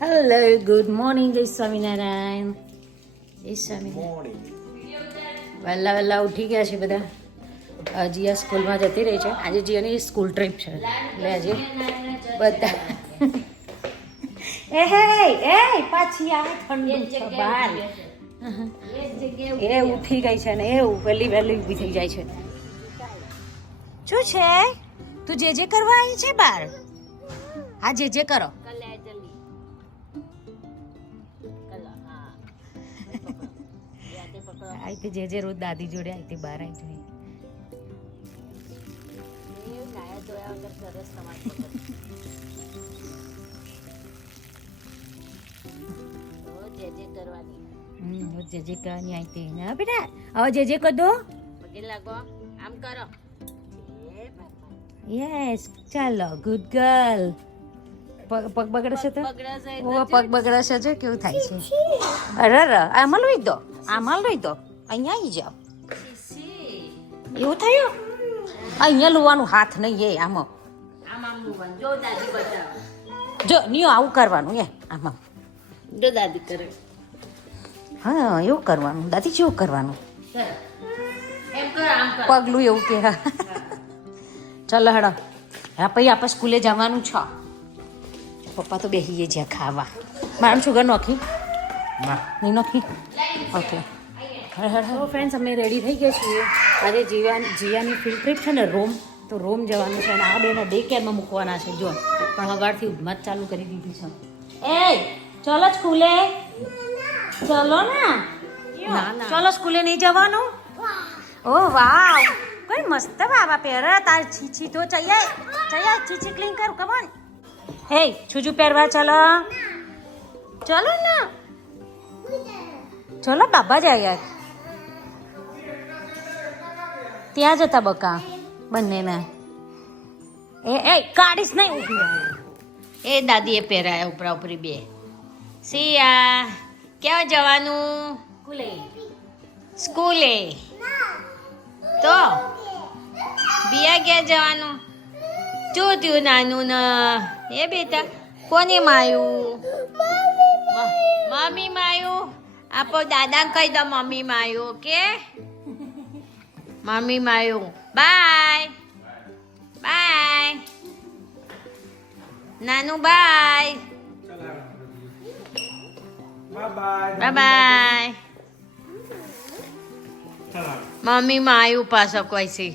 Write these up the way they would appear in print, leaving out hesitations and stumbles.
Hello good morning જય સ્વામિનારાયણ. જય સ્વામિનારાયણ. વહેલા વહેલા ઉઠી ગયા છે બધા. જીયા સ્કૂલમાં જતી રહી છે. આજે જીયાની સ્કૂલ ટ્રીપ છે એટલે આજે બધા એ પાછી આવે ઠંડુ છે બહાર. એ ઉઠી ગઈ છે ને એ વહેલી વહેલી ઊભી થઈ જાય છે. શું છે તું જે કરવા આવી છે બહાર? હા જે કરો. આઈતે જે રોજ દાદી જોડે આઈતે બહાર આવી જાય. જે કરવાની આઈતે ના બેટા હવે જે કર દો. પગે લાગો આમ કરો. યસ ચાલો ગુડ ગર્લ. પગ બગડશે તો પગ બગડશે છે કેવું થાય છે. અરે આમાં લઈ દો આમાં લઈ દો. અહીંયા આવી જાઓ. એવું થયું અહીંયા લોવાનું હાથ નહીં એ આમાં જો નિયો આવું કરવાનું એ આમાં જો દાદી કરે. હા એવું કરવાનું દાદી જેવું કરવાનું. પગલું એવું કે ચાલો હેડો હા પછી આપણે સ્કૂલે જવાનું છે. પપ્પા તો બેસીએ જ્યાં ખાવા. મારા શુગર નોખી નહીં નોખી ઓકે. હેલો ફ્રેન્ડ્સ અમે રેડી થઈ ગયા છીએ. આજે જીયાની ફિલ્ડ ટ્રીપ છે ને રોમ તો રોમ જવાનું છે અને આ બેને ડે કેરમાં મૂકવાના છે જો. પણ સવારથી ઉધમત ચાલુ કરી દીધી છે. એ ચલો સ્કૂલે ચલો ને. ચલો સ્કૂલે નહીં જવાનું. ઓ વાવ કોઈ મસ્ત બાબા પહેરે તાર છીછી તો ચૈયા છીછી ક્લીન કર કમોન. હે છુજુ પહેરવા ચલો ચલો ને ચલો બાબા જાય યાર. ત્યાં જતા બકા બંનેને એ કાઢીશ નહીં ઊભી. એ દાદીએ પહેરાયા ઉપરા ઉપરી બે. સિયા ક્યાં જવાનું? સ્કૂલે. તો બિયા ક્યાં જવાનું? શું થયું નાનું ને એ બેટા કોને માયું? મમ્મી માયું. આપો દાદા કહી દો મમ્મી માયું. ઓકે મમ્મી માયું. બાય બાય નાનું બાય બાય બાય. મમ્મી માયું પાછો કોઈ છે.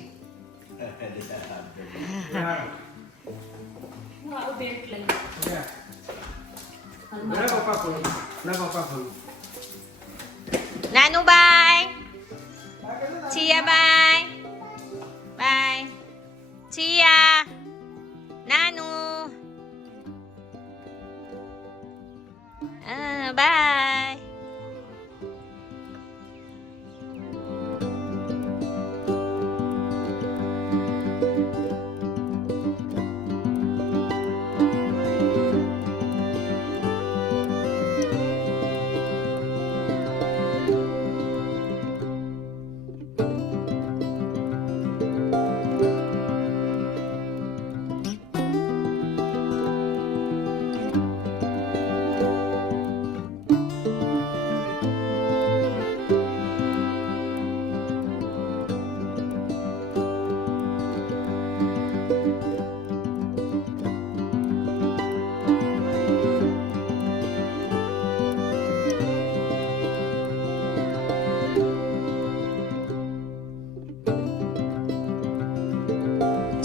નાનું બાય ચિયા બાય બાય ચિયા નાનું બાય.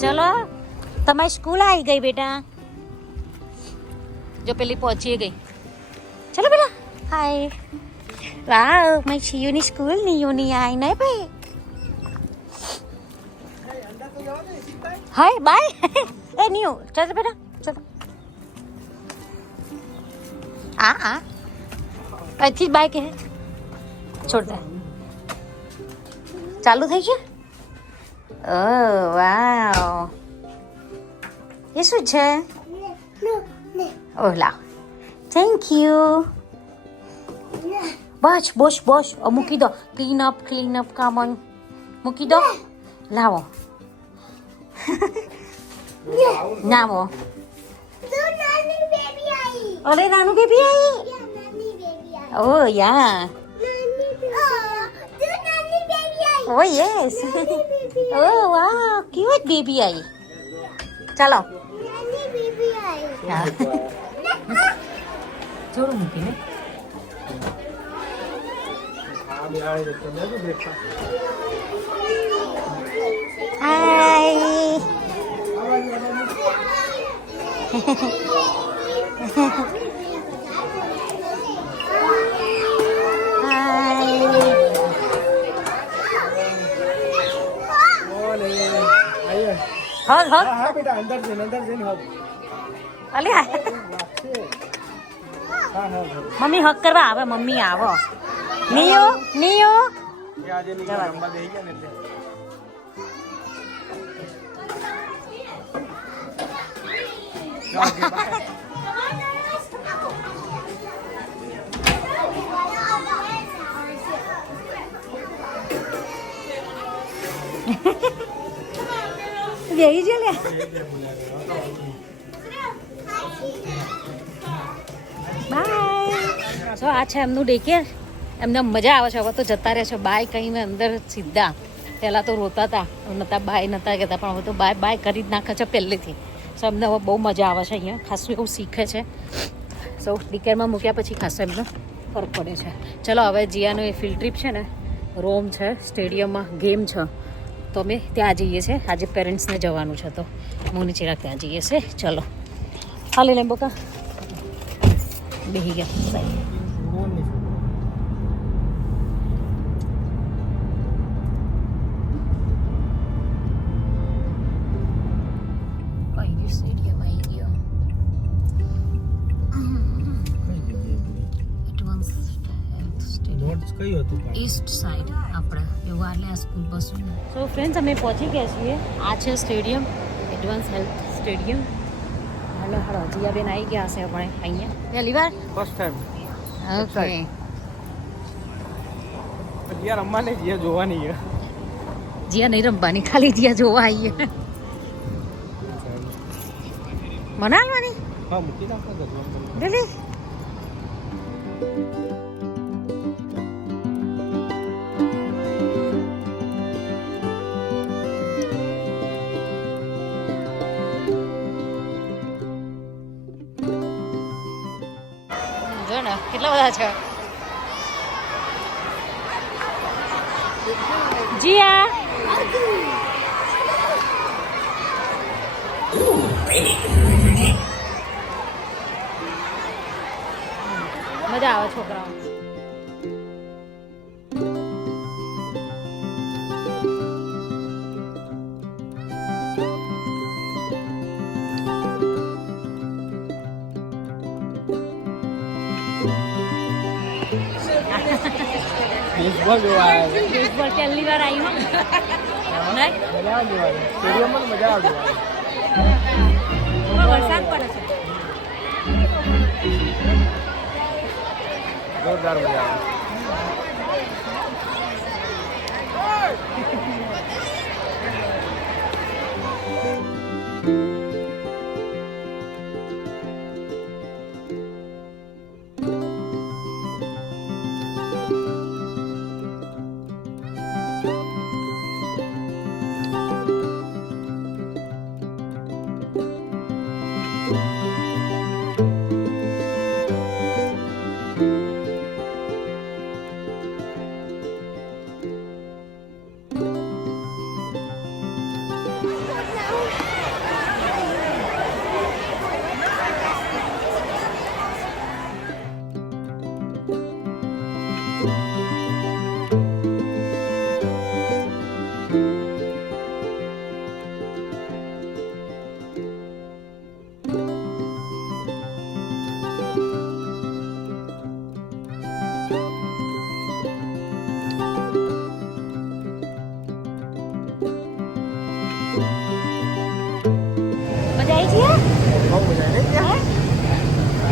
ચલો તમારી સ્કૂલ આવી ગઈ બેટા. જો પેલી પહોંચી ગઈ. ચલો બેટા હાય. વાવ મારી શિયુની સ્કૂલ નિયુની આવી નહીં ભાઈ. હાય બાય એ નિયુ ચાલો બેટા ચલો. હા અહીંથી જ બાય કે છોડ દે. ચાલુ થઈ છે. Oh, wow. એ શું છે? Oh, લાવ. Thank you. બસ મૂકી દો. ક્લીન અપ કામ ઓન મૂકી દો. લાવો નાવો. અરે નાનું બેબી આવી. ઓ યા. ઓ યસ. ઓ વાહ ક્યુટ બેબી આવી. ચાલો. થોડું મૂકીને. હાય. હગ હગ હા બેટા અંદર જઈને હગ અલી હા હા મમ્મી હક કરવા આવે મમ્મી આવો નિયો નિયો આજે રમવા બેહી ગયા ને એટલે બેહી જ લે બાય. સો આ છે એમનું ડેકેર. એમને મજા આવે છે. હવે તો જતા રહે છે બાય કહીને અંદર સીધા. પહેલાં તો રોતા હતા નહોતા બાય નહોતા કહેતા પણ હવે તો બાય બાય કરી જ નાખે છે પહેલેથી. સો એમને હવે બહુ મજા આવે છે અહીંયા. ખાસું એવું શીખે છે. સૌ ડેકેરમાં મૂક્યા પછી ખાસો એમનો ફરક પડે છે. ચલો હવે જીયાનું એ ફિલ્ડ ટ્રીપ છે ને રોમ છે સ્ટેડિયમમાં ગેમ છે તો અમે ત્યાં જઈએ છીએ. આજે પેરેન્ટ્સને જવાનું છે તો મોની ચિરાગ ત્યાં જઈએ છીએ. ચલો હાલે લે બોકા બેહી ગયા બાય. સ્ટેડિયમ આવી ગયો. એડવાન્સ નોટ્સ કયું હતું ઈસ્ટ સાઈડ આપણે એવું એટલે આ સ્કૂલ બસ. સો ફ્રેન્ડ્સ અમે પહોંચી ગયા છીએ. આ છે સ્ટેડિયમ એડવાન્સ હેલ્થ સ્ટેડિયમ. હાલો હાલો જીયાબેન આવી ગયા હશે આપણે અહીંયા પહેલી વાર ફર્સ્ટ ટાઈમ ઓકે. જીયા રમવા નહીં જીયા જોવાની છે. જીયા નહીં રમવાની ખાલી જીયા જોવા આવીએ. મનાલવાની હા મૂકી નાખો really? જો ને કેટલા બધા છે. જીયા મજા આવે છોકરાઓ. બેસબોલ જોવા આવ્યા છે. બેસબોલ પહેલી વાર આવી હો નહીં મજા આવે જોવાની. સ્ટેડિયમમાં તો મજા આવે જોવાની. વરસાદ પડે છે. જોરદાર મજા આવે.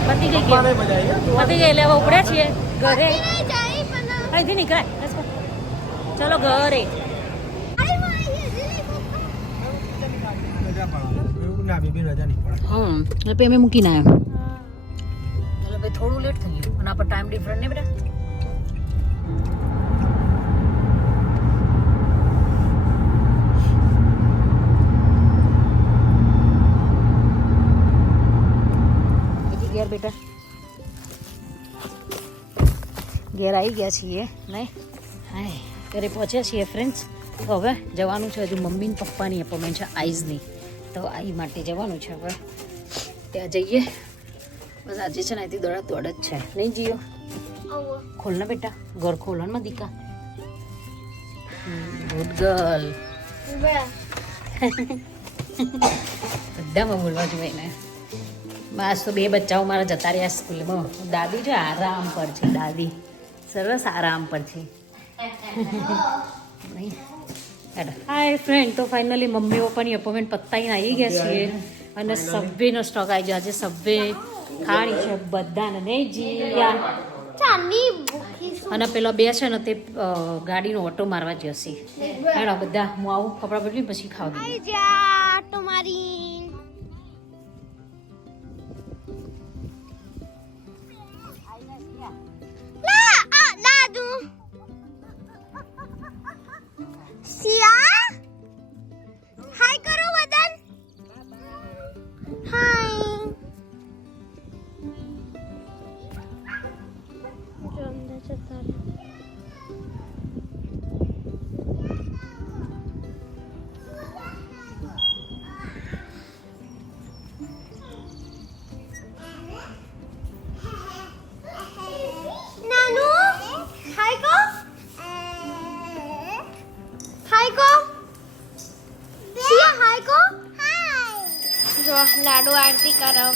પતી ગઈ ગેમ. પતી ગઈ એટલે હવે ઉપડ્યા છીએ ઘરે. અહીંથી નીકળાય ચલો ઘરે. એટલે અમે મૂકીને આવ્યા. થોડું લેટ થઈ ગયું અને આપણે ટાઈમ ડિફરન્ટ નહીં બેટા. ઘેર બેટા ઘેર આવી ગયા છીએ નહીં હાય ઘરે પહોંચ્યા છીએ ફ્રેન્ડ્સ. તો હવે જવાનું છે હજુ મમ્મી ને પપ્પાની અપોઇન્ટમેન્ટ છે આઈઝની, તો આઈ માટે જવાનું છે. હવે ત્યાં જઈએ બસ. આજે છે ને અહીંથી દોડ જ છે નહીં જીઓ? ખોલ ને બેટા ઘર ખોલો ને દીકા. Good girl. બધામાં બોલવા જોઈએ ને. બસ તો 2 બચ્ચાઓ મારા જતા રહ્યા સ્કૂલમાં. દાદી જો આરામ પર છે, દાદી સરસ આરામ પર છે. હાય ફ્રેન્ડ, તો ફાઇનલી મમ્મી પપ્પાની અપોઇન્ટમેન્ટ પતાવીને આવી ગયા છીએ અને સબ્વેનો સ્ટોક આવી ગયો. આજે સબ્વે ખાણી છે બધાને નહીં જીયા. અને પેલા 2 છે ને તે ગાડીનો ઓટો મારવા જશે. હેડો બધા હું આવું કપડાં બદલી પછી ખાવા દઉં. હાય કરો વદન. હાય. જો અંદર જતા રહે. નાનુ હાય કો. હાય કો. હાય કો. જો લાડુ આરતી કરો.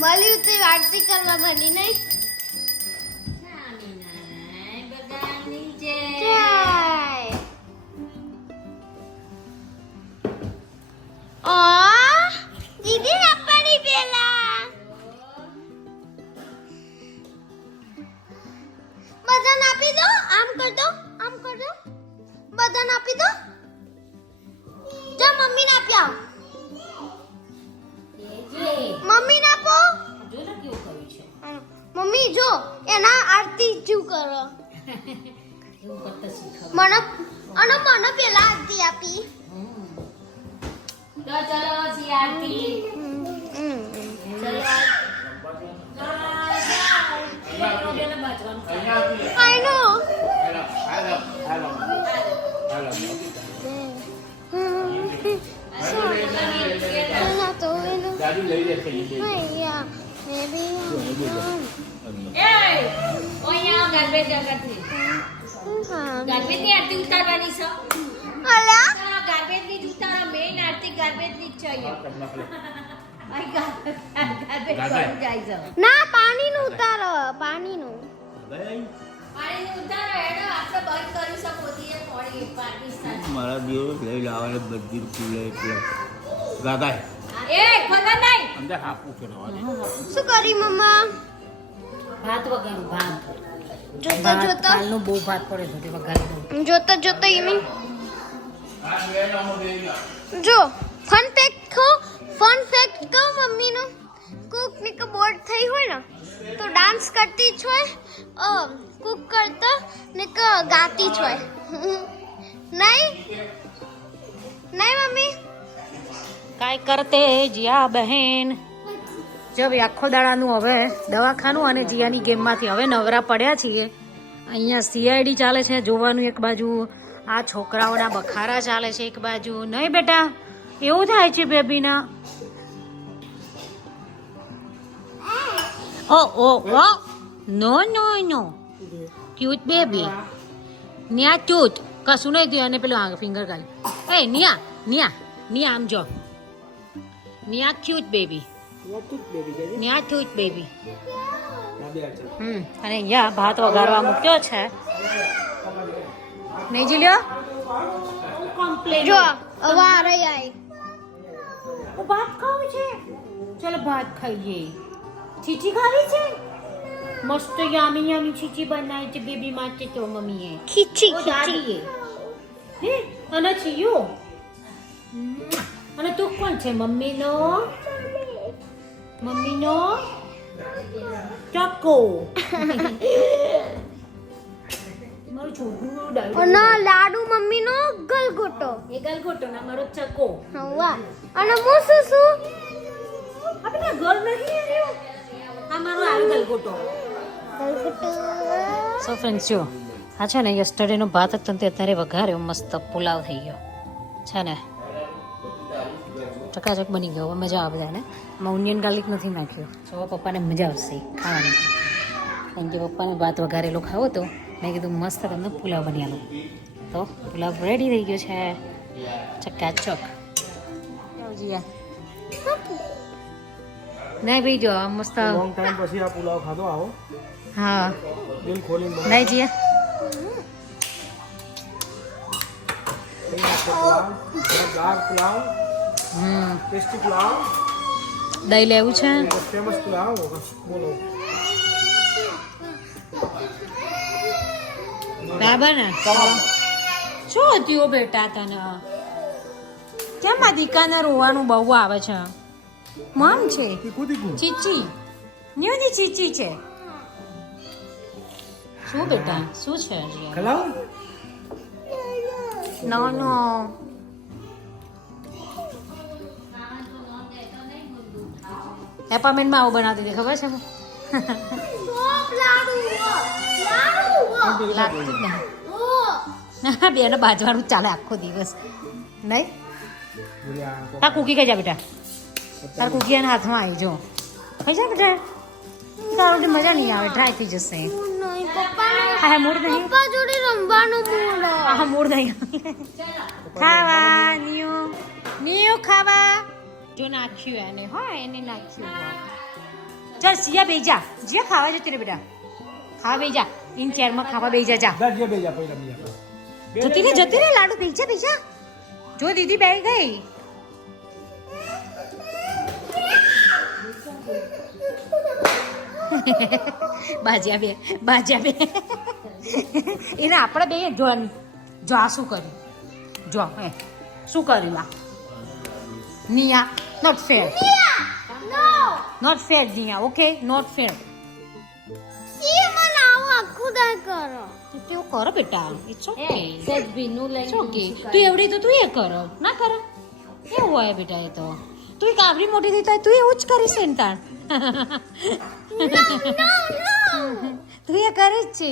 મળ્યું તે આરતી કરવા બની નહીં. જય. દીદી આપવાની પેલા બધાને આપી દો. આમ કર દો, આમ કર દો. બધાને આપી દો. જો મમ્મીને આપ્યા. મમ્મીને આપો. મમ્મી જો એના આરતી શું કરો. મને અને મને પેલા આરતી આપી. તો ચલો જી આરતી. I know. દાદી લઈ લે છે ઈ. Yeah, maybe. એ ઓયા ગરબે જગતની ગરબેની આરતી ઉતારવાની છે. અલા ગાર્બેજની જ ઉતારો. મેઇન આરતી ગાર્બેજની જ છે અહીંયા. જાય છે. ના પાણીનું ઉતારો. પાણીનું પાણીનું ઉતારો હેડો આપણે બંધ કરી શકો છીએ થોડી પાકિસ્તાન. મારા દિવસ લઈ લાવે બધી ફૂલે એટલે ગાગાય એ ખબર નહીં અંદર હાપું છે શું કરી મમ્મા. ભાત વગાડું ભાત. જોતા જોતા કાલનું બહુ ભાત પડે છે તે વગાડી દઉં. જોતા જોતા એમી જો ફન ફેક્ટ કહો મમ્મીનો. કુક ને કે બોર્ડ થઈ હોય ને તો ડાન્સ કરતી જ હોય, કુક કરતા ને કે ગાતી જ હોય. નહીં નહીં મમ્મી. કાંઈ કરતે જીયા બહેન. જો ભાઈ આખો દાડાનું હવે દવાખાનું અને જીયાની ગેમમાંથી હવે નવરા પડ્યા છીએ. અહીંયા સીઆઈડી ચાલે છે જોવાનું એક બાજુ, આ છોકરાઓના બખારા ચાલે છે એક બાજુ. નહીં બેટા એવું થાય છે બેબીના. ઓ ઓ ઓ નો નો નો ક્યુટ બેબી. ન્યા ક્યુટ કશું નહીં થયું. અને પેલું ફિંગર કાઢી. એ નિયા નિયા નિયા આમ જો. Nia cute baby. Nia cute baby. અને અહીંયા ભાત વઘારવા મૂક્યો છે. નહીં જીલ્યો જો હવે આ રહી આઈ. ભાત ખાવું છે. ચલો ભાત ખાઈએ. ચીચી ખાવી છે. મસ્ત યામી યામી ચીચી બનાવી છે બેબી માટે તો મમ્મીએ. ખીચી ઓ ખીચી. દાદીએ. હે અને ચિયો અને તું કોણ છે? મમ્મીનો ચક્કો. મારું છોકરું ડાયરો. અને લાડુ મમ્મીનો ગલગોટો. એ ગલગોટો ના મારો ચક્કો. વાહ. અને હું શું આપણે ઘર નથી આવ્યું. આ મારો આવ્યો ગલગોટો. ગલગોટો. સો ફ્રેન્ડ્સ જો હા છે ને યસ્ટરડેનો ભાત હતો ને તે અત્યારે વઘાર્યો મસ્ત પુલાવ થઈ ગયો છે ને ચકાચક બની ગયો હવે મજા આવે બધાને એમાં ઓનિયન ગાર્લિક નથી નાખ્યું તો હવે પપ્પાને મજા આવશે ખાવાની કેમ કે પપ્પાને ભાત વઘારેલો ખાવો તો મેં કીધું મસ્ત તમને પુલાવ બની આલું તો પુલાવ રેડી થઈ ગયો છે ચકાચક જીયા નહીં ભાઈ જો આ મસ્ત લોંગ ટાઈમ પછી આ પુલાવ ખાધો આવો હા દિલ ખોલીને નહીં જીયા દાળ પુલાવ ટેસ્ટી પુલાવ દહીં લેવું છે ફેમસ પુલાવ બોલો બરાબર ને શું હતું બેટા તને કેમ આ દીકાને રોવાનું બહુ આવે છે મમ છે તીખું તીખું ચીચી ન્યુની ચીચી છે શું બેટા શું છે હજી ખલાવ નો નો એપાર્ટમેન્ટમાં આવું બનાવતી હતી ખબર છે લાગતું જ નહીં બેને બાજવાનું ચાલે આખો દિવસ નહીં તાર કૂકી કઈ જા બેટા તાર કૂકી એના હાથમાં આવી જો કઈ જા બેટા તારું મજા નહીં આવે ટ્રાય થઈ જશે હા મૂડ નહીં પપ્પા જોડે રમવાનું મૂડ. હા મૂડ નહીં ખાવા નિયુ ખાવા જો નાખ્યું એને હા એને નાખ્યું ચાલ સિયા બેજા જીયા ખાવા જતી રે બેટા ખાવા બેજા ઇન ચેરમાં ખાવા બેજા જા દાજ્યા બેજા પહેલા બીજા જતી રે લાડુ બેજા બેજા જો દીદી બેહી ગઈ બાજ્યા બે એને આપણે બે જો જો આ શું કર્યું જો હે શું કર્યું આ નિયા નોટ ફેર નોટ ફેર નિયા ઓકે નોટ ફેર આખું દાળ કરો. તેવું કરો બેટા ઇટ્સ ઓકે સેજ ભીનું લઈ ઓકે તું એવડી તો તું એ કરો ના કરો એવું હોય બેટા એ તો તું કાબરી મોટી થઈ તો તું એવું જ કરીશ ને તાર તું એ કરે જ છે